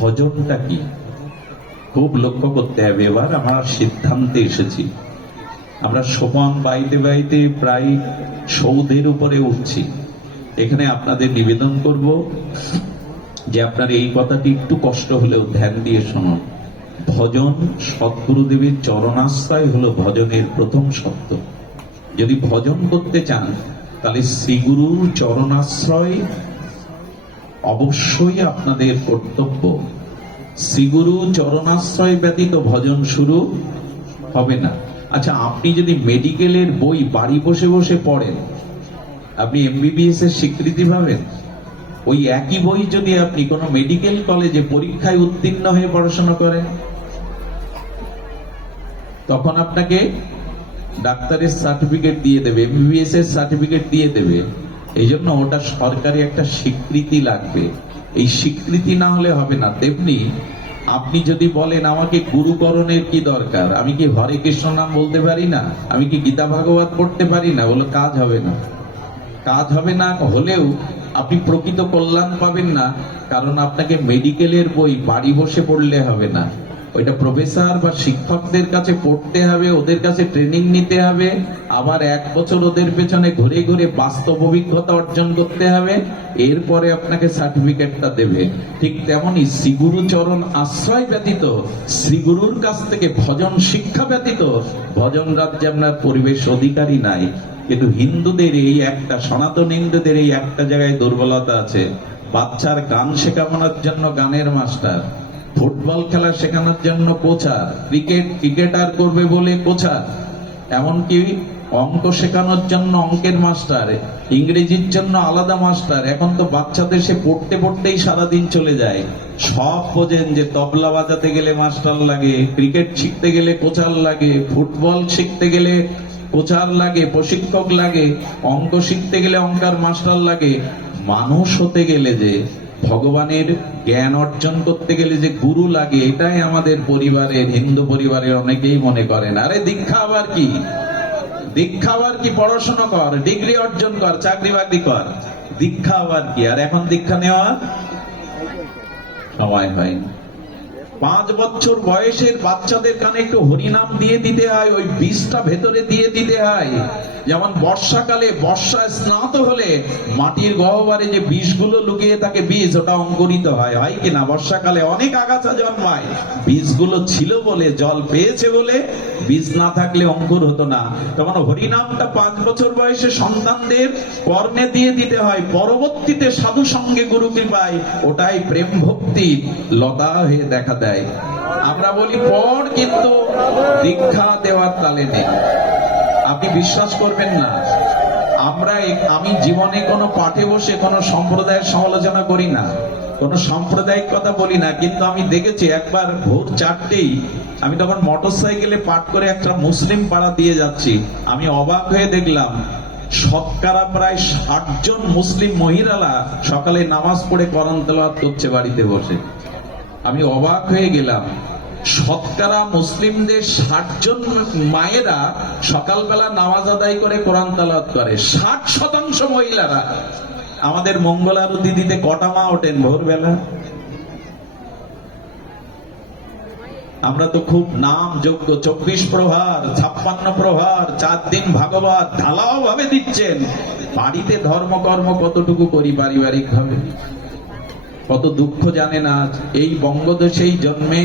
ভজনটা কি খুব লক্ষ্য করতে হবে। এবার আমরা সিদ্ধান্তে এসেছি, আমরা সোপান বাইতে বাইতে প্রায় সৌধের উপরে উঠছি। এখানে আপনাদের নিবেদন করব যে আপনার এই কথাটি একটু কষ্ট হলেও ধ্যান দিয়ে শুনুন। ভজন সদ্গুরুদেবের চরণাশ্রয় হলো ভজনের প্রথম শব্দ। যদি ভজন করতে চান তাহলে শ্রীগুরুর চরণাশ্রয় অবশ্যই আপনাদের কর্তব্য। শ্রীগুরু চরণাশ্রয় ব্যতীত ভজন শুরু হবে না। আচ্ছা, আপনি যদি মেডিকেলের বই বাড়ি বসে বসে পড়েন, আপনি এমবিবিএস এর স্বীকৃতি পাবেন? ওই একই বই যদি আপনি কোনো মেডিকেল কলেজে পরীক্ষায় উত্তীর্ণ হয়ে পড়াশোনা করেন, তখন আপনাকে ডাক্তারের সার্টিফিকেট দিয়ে দেবে, এমবিবিএস এর সার্টিফিকেট দিয়ে দেবে। এই জন্য ওটা সরকারি একটা স্বীকৃতি লাগবে। এই স্বীকৃতি না হলে হবে না। তেমনি আপনি যদি বলেন আমাকে গুরুকরণের কি দরকার, আমি কি হরে কৃষ্ণ নাম বলতে পারি না, আমি কি গীতা ভাগবত পড়তে পারি না, বলো কাজ হবে না। কাজ হবে না হলেও আপনি প্রকৃত কল্যাণ পাবেন না, কারণ আপনাকে মেডিকেলের বই বাড়ি বসে পড়লে হবে না। ওইটা প্রফেসর বা শিক্ষকদের কাছে পড়তে হবে, ওদের কাছে ট্রেনিং নিতে হবে, আবার 1 বছর ওদের পেছনে ঘুরে ঘুরে বাস্তব অভিজ্ঞতা অর্জন করতে হবে, এরপরে আপনাকে সার্টিফিকেটটা দেবে। ঠিক তেমনি শ্রীগুরু চরণ আশ্রয় ব্যতীত, শ্রীগুরুর কাছ থেকে ভজন শিক্ষা ব্যতীত ভজন রাজ্যে আপনার পরিবেশ অধিকারী নাই। কিন্তু হিন্দুদের এই একটা, সনাতন হিন্দুদের এই একটা জায়গায় দুর্বলতা আছে। বাচ্চার গান শেখানোর জন্য গানের মাস্টার, ফুটবল খেলা শেখানোর জন্য কোচার, ক্রিকেটার করবে বলে কোচার, এমনকি অঙ্ক শেখানোর জন্য অঙ্কের মাস্টার, ইংরেজির জন্য আলাদা মাস্টার। এখন তো বাচ্চাদের সে পড়তে পড়তেই সারাদিন চলে যায়। সব বোঝেন যে তবলা বাজাতে গেলে মাস্টার লাগে, ক্রিকেট শিখতে গেলে কোচার লাগে, ফুটবল শিখতে গেলে কোচার লাগে, প্রশিক্ষক লাগে, অঙ্ক শিখতে গেলে অঙ্কার মাস্টার লাগে। মানুষ হতে গেলে, যে ভগবানের জ্ঞান অর্জন করতে গেলে যে গুরু লাগে, এটাই আমাদের পরিবারের, হিন্দু পরিবারের অনেকেই মনে করেন আরে দীক্ষা আবার কি, দীক্ষা আবার কি, পড়াশোনা কর, ডিগ্রি অর্জন কর, চাকরি বাকরি কর, দীক্ষা আবার কি। আর এখন দীক্ষা নেওয়া সময় হয়নি। 5 বছর বয়সের বাচ্চাদের কানে একটু হরিনাম দিয়ে দিতে হয়, ওই বীজটা ভেতরে দিয়ে দিতে হয়। যেমন বর্ষাকালে, বর্ষায় স্নাত হলে মাটির গহ্বরে যে বীজগুলো লুকিয়ে থাকে, বীজ ওটা অঙ্কুরিত হয়, হয় কিনা? বর্ষাকালে অনেক আগাছা জন্মায়, বীজগুলো ছিল বলে, জল পেয়েছে বলে। বীজ না থাকলে অঙ্কুর হতো না। তখন হরিনামটা 5 বছর বয়সে সন্তানদের কর্ণে দিয়ে দিতে হয়। পরবর্তীতে সাধু সঙ্গে গুরু কৃপায় ওটাই প্রেম ভক্তি লতা হয়ে দেখা দেয়। আমরা বলি পর, কিন্তু দীক্ষা দেওয়ার তালে নেই। আপনি বিশ্বাস করবেন না, আমি জীবনে কোনো পাঠে বসে কোনো সম্প্রদায়ের সমালোচনা করি না, কোনো সাম্প্রদায়িক কথা বলি না। কিন্তু আমি দেখেছি একবার ভোর 4টেই আমি তখন মোটরসাইকেলে পাঠ করে একটা মুসলিম পাড়া দিয়ে যাচ্ছি। আমি অবাক হয়ে দেখলাম শতকরা প্রায় 60 জন মুসলিম মহিলারা সকালে নামাজ পড়ে কোরআন তেলাওয়াত করছে বাড়িতে বসে। আমি অবাক হয়ে গেলাম, শতকরা মুসলিমদের 60 জন মায়েরা সকালবেলা নামাজ আদায় করে কোরআন তেলাওয়াত করে। 60% মহিলারা। আমাদের মঙ্গল আরতি দিতে কটা মা ওঠেন ভোরবেলা? আমরা তো খুব নাম যোগ্য, 24 প্রহার, 56 প্রহার, 4 দিন ভাগবত ঢালাও ভাবে দিচ্ছেন। বাড়িতে ধর্মকর্ম কতটুকু করি পারিবারিক ভাবে? কত দুঃখ জানে না। এই বঙ্গদেশেই জন্মে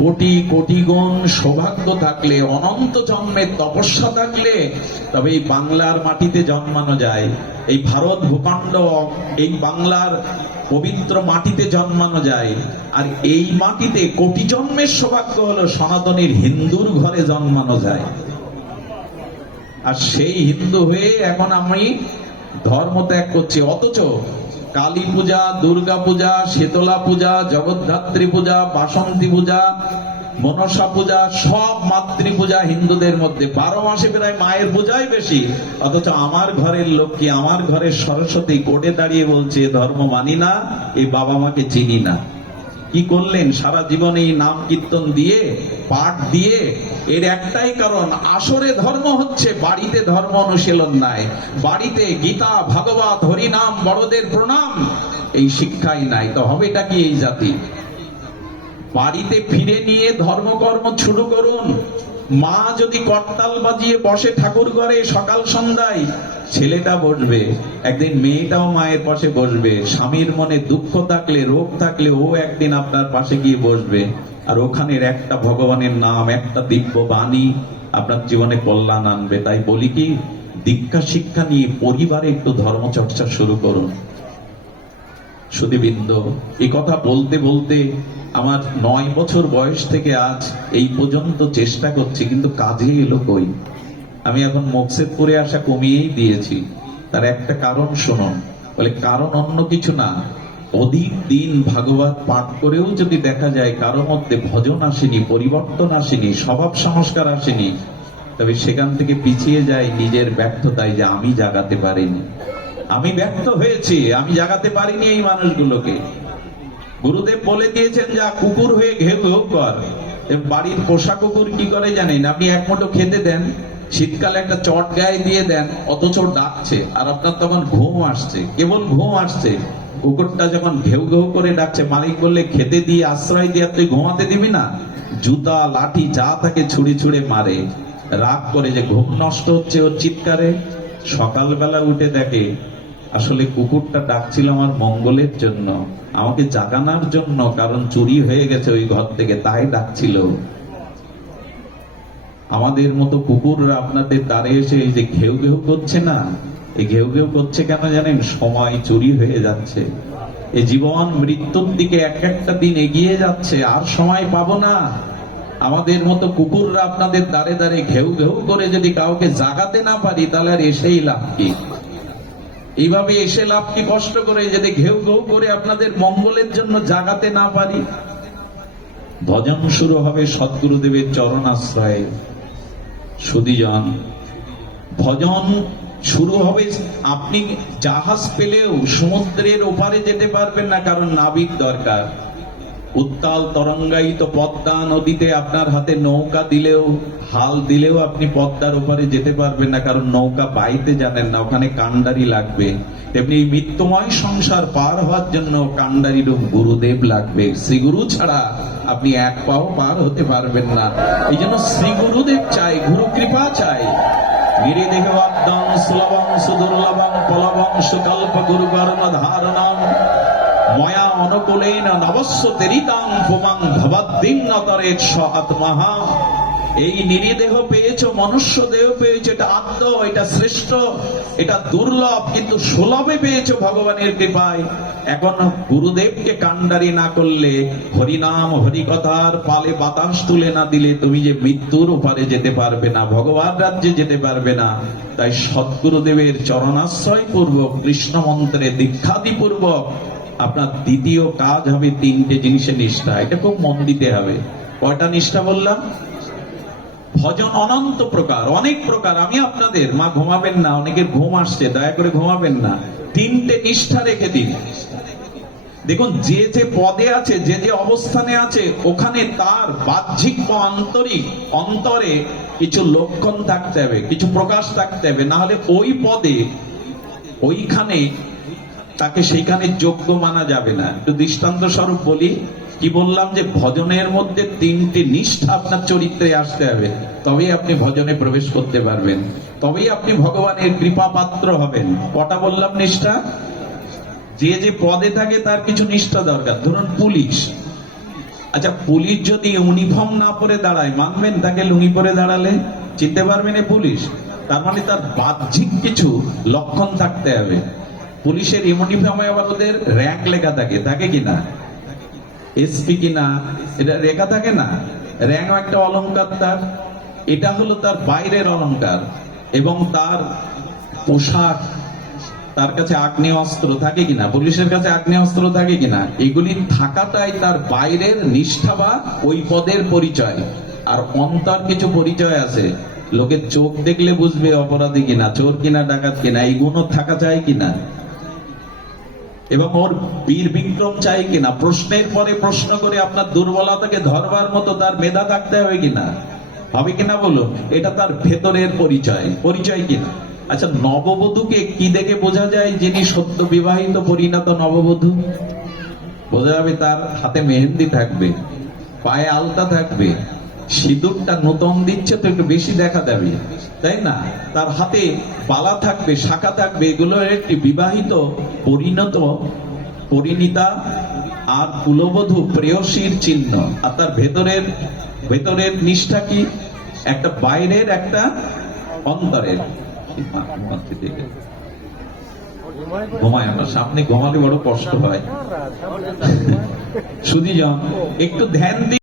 কোটি কোটি গুণ সৌভাগ্য থাকলে, অনন্ত জন্মের তপস্যা থাকলে তবে এই বাংলার মাটিতে জন্মানো যায়। এই ভারত ভূখণ্ড, এই বাংলার পবিত্র মাটিতে জন্মানো যায়। আর এই মাটিতে কোটি জন্মের সৌভাগ্য হলো সনাতনীর হিন্দুর ঘরে জন্মানো যায়। আর সেই হিন্দু হয়ে এখন আমি ধর্ম ত্যাগ করছি। অথচ কালী পূজা, দুর্গা পূজা, শীতলা পূজা, জগদ্ধাত্রী পূজা, বাসন্তী পূজা, মনসা পূজা, সব মাতৃ পূজা হিন্দুদের মধ্যে। 12 মাসে প্রায় মায়ের পূজাই বেশি। অথচ আমার ঘরের লক্ষ্মী, আমার ঘরের সরস্বতী কোর্টে দাঁড়িয়ে বলছে ধর্ম মানি না, এই বাবা মাকে চিনি না। কি করলেন? সারা জীবনে এই নাম কীর্তন দিয়ে, পাঠ দিয়ে। এর একটাই কারণ, আসরে ধর্ম হচ্ছে, বাড়িতে ধর্ম অনুশীলন নাই। বাড়িতে গীতা, ভাগবত, হরিনাম, বড়দের প্রণাম, এই শিক্ষাই নাই। তো হবেটা কি এই জাতি? বাড়িতে ফিরে নিয়ে ধর্মকর্ম শুরু করুন। মা যদি করতাল বাজিয়ে বসে ঠাকুর ঘরে সকাল সন্ধ্যায়, ছেলেটা বসবে, একদিন মেয়েটাও মায়ের পাশে বসবে। স্বামীর মনে দুঃখ থাকলে, রোগ থাকলে ও একদিন আপনার পাশে গিয়ে বসবে। আর ওখানের একটা ভগবানের নাম, একটা দিব্য বাণী আপনার জীবনে কল্যাণ আনবে। তাই বলি কি, দীক্ষা শিক্ষা নিয়ে পরিবারে একটু ধর্মচর্চা শুরু করুন। সুধীবৃন্দ, এই কথা বলতে বলতে আমার 9 বছর বয়স থেকে আজ এই পর্যন্ত চেষ্টা করছি, কিন্তু কাজে এলো কই। আমি এখন মকসেদপুরে আসা কমিয়েই দিয়েছি। তার একটা কারণ শুনুন। বলে কারণ অন্য কিছু না, অধিক দিন ভাগবত পাঠ করেও যদি দেখা যায় কারো মধ্যে ভজন আসেনি, পরিবর্তন আসেনি, স্বভাব সংস্কার আসেনি, তবে সেখান থেকে পিছিয়ে যায় নিজের ব্যর্থতায়, যে আমি জাগাতে পারিনি, আমি ব্যর্থ হয়েছি, আমি জাগাতে পারিনি এই মানুষগুলোকে। গুরুদেব বলে দিয়েছেন, যা কুকুর হয়ে ঘেউ ঘেউ কর। বাড়ির পোষা কুকুর কি করে জানেন? আপনি এক মুঠো খেতে দেন, শীতকালে একটা চট গায়ে দিয়ে দেন, অথচ ডাকছে, আর আপনার তখন ঘুম আসছে, কেবল ঘুম আসছে। কুকুরটা যখন ঘেউ ঘেউ করে ডাকছে, মালিক বললে খেতে দিয়ে আশ্রয় দিয়ে তুই ঘুমাতে দিবি না, জুতা লাঠি যা তাকে ছুড়ে ছুড়ে মারে। রাগ করে যে ঘুম নষ্ট হচ্ছে ওর চিৎকারে। সকালবেলা উঠে দেখে আসলে কুকুরটা ডাকছিল আমার মঙ্গলের জন্য, আমাকে জাগানোর জন্য, কারণ চুরি হয়ে গেছে ওই ঘর থেকে, তাই ডাকছিল। আমাদের মতো কুকুররা আপনাদের দ্বারে এসে এই যে ঘেউ ঘেউ করছে না, এই ঘেউ ঘেউ করছে কেন জানেন? সময় চুরি হয়ে যাচ্ছে, এই জীবন মৃত্যুর দিকে এক একটা দিন এগিয়ে যাচ্ছে, আর সময় পাবো না। আমাদের মতো কুকুররা আপনাদের দ্বারে দ্বারে ঘেউ ঘেউ করে যদি কাউকে জাগাতে না পারি, তাহলে আর এসেই লাভ কি? এইভাবে এসে লাভ কি? কষ্ট করে যদি ঘেউ ঘেউ করে আপনাদের মঙ্গলের জন্য জাগাতে না পারি। ভজন শুরু হবে সদ্গুরুদেবের চরণ আশ্রয়ে। সুধীজন, ভজন শুরু হবে। আপনি জাহাজ পেলেও সমুদ্রের ওপারে যেতে পারবেন না, কারণ নাবিক দরকার। উত্তাল তরঙ্গায়িত পদ্মা নদীতে আপনার হাতে নৌকা দিলেও, হাল দিলেও আপনি পদ্মার ওপারে যেতে পারবেন না, কারণ নৌকা বাইতে জানেন না, ওখানে কান্ডারি লাগবে। তেমনি মৃত্যুময় সংসার পার হওয়ার জন্য কান্ডারি রূপ গুরুদেব লাগবে। শ্রীগুরু ছাড়া আপনি এক পাও পার হতে পারবেন না। এই জন্য শ্রী গুরুদেব চাই, গুরু কৃপা চাই। গিরিদেহবাদ্যং সুলভং সুদুর্লভং পলবং সুকল্প গুরুকর্ম ধারণম ময়া অনুকূলেন নবস্য তেরিতাং পুমাং ভবদ্দিং নতরেৎ স আত্মহা। এই নিরীদেহ পেয়েছো, মনুষ্য দেহ পেয়েছো, এটা আদ্য, এটা শ্রেষ্ঠ, এটা দুর্লভ, কিন্তু সুলভে পেয়েছো ভগবানের কৃপায়। এখন গুরুদেবকে কান্ডারি না করলে, হরিনাম হরিকথার পালে বাতাস তুলে না দিলে, তুমি যে মৃত্যুর ওপারে যেতে পারবে না, ভগবান রাজ্যে যেতে পারবে না। তাই সদ্গুরুদেবের চরণাশ্রয় পূর্বক, কৃষ্ণ মন্ত্রে দীক্ষাদি পূর্বক আপনার দ্বিতীয় কাজ হবে 3টে জিনিসের নিষ্ঠা। এটা খুব মন দিতে হবে। কয়টা নিষ্ঠা বললাম? ভজন অনন্ত প্রকার, অনেক প্রকার। আমি আপনাদের, মা ঘুমাবেন না, অনেকের ঘুম আসছে, দয়া করে ঘুমাবেন না। 3টে নিষ্ঠা রেখে দিন। দেখুন, যে যে পদে আছে, যে যে অবস্থানে আছে, ওখানে তার বাহ্যিক বা আন্তরিক অন্তরে কিছু লক্ষণ থাকতে হবে, কিছু প্রকাশ থাকতে হবে। না হলে ওই পদে, ওইখানে তাকে সেইখানে যোগ্য মানা যাবে না। একটু দৃষ্টান্ত স্বরূপ বলি। কি বললাম? যে ভজনের মধ্যে 3টে নিষ্ঠা আপনার চরিত্রে আসতে হবে, তবেই আপনি ভজনে প্রবেশ করতে পারবেন, তবেই আপনি ভগবানের কৃপা পাত্র হবেন। কটা বললাম নিষ্ঠা? যে যে পদে থাকে তার কিছু নিষ্ঠা দরকার। ধরুন পুলিশ, আচ্ছা পুলিশ যদি ইউনিফর্ম না পরে দাঁড়ায়, মানবেন? তাকে লুঙ্গি পরে দাঁড়ালে চিনতে পারবেন এ পুলিশ? তার মানে তার বাহ্যিক কিছু লক্ষণ থাকতে হবে। পুলিশের ইউনিফর্মে আবার ওদের র্যাঙ্ক লেখা থাকে, থাকে কিনা? এসপি কিনা, এটা লেখা থাকে না? র্যাঙ্ক একটা অলংকার তার, এটা হলো তার বাইরের অলংকার। এবং তার পোশাক, তার কাছে আগ্নেয় অস্ত্র থাকে কিনা? পুলিশের কাছে আগ্নেয় অস্ত্র থাকে কিনা? এগুলি থাকাটাই তার বাইরের নিষ্ঠা বা ওই পদের পরিচয়। আর অন্তর কিছু পরিচয় আছে, লোকের চোখ দেখলে বুঝবে অপরাধী কিনা, চোর কিনা, ডাকাত কিনা। এই গুণ থাকা চাই কিনা? এবং ওর বীর বিক্রম চাই কিনা? প্রশ্নের পরে প্রশ্ন করে আপনার দুর্বলতাকে ধরবার মতো তার মেধা থাকতে হবে কিনা? হবে কিনা বলুন? এটা তার ভেতরের পরিচয়, পরিচয় কিনা? আচ্ছা, নববধূকে কি দেখে বোঝা যায় যিনি সদ্য বিবাহিত পরিণত নববধূ? বোঝা যাবে তার হাতে মেহেন্দি থাকবে, পায়ে আলতা থাকবে, সিঁদুরটা নতুন দিচ্ছে তো একটু বেশি দেখা দেবে, তাই না? তার হাতে বালা থাকবে, শাখা থাকবে, এগুলো একটি বিবাহিত পরিণীতা আর কুলবধূ প্রেয়সীর চিহ্ন। আর তার ভেতরের নিষ্ঠা কি? একটা বাইরের, একটা অন্তরের। ঘুমায়, আমরা সামনে ঘুমালে বড় কষ্ট হয়। সুধীজন, একটু ধ্যান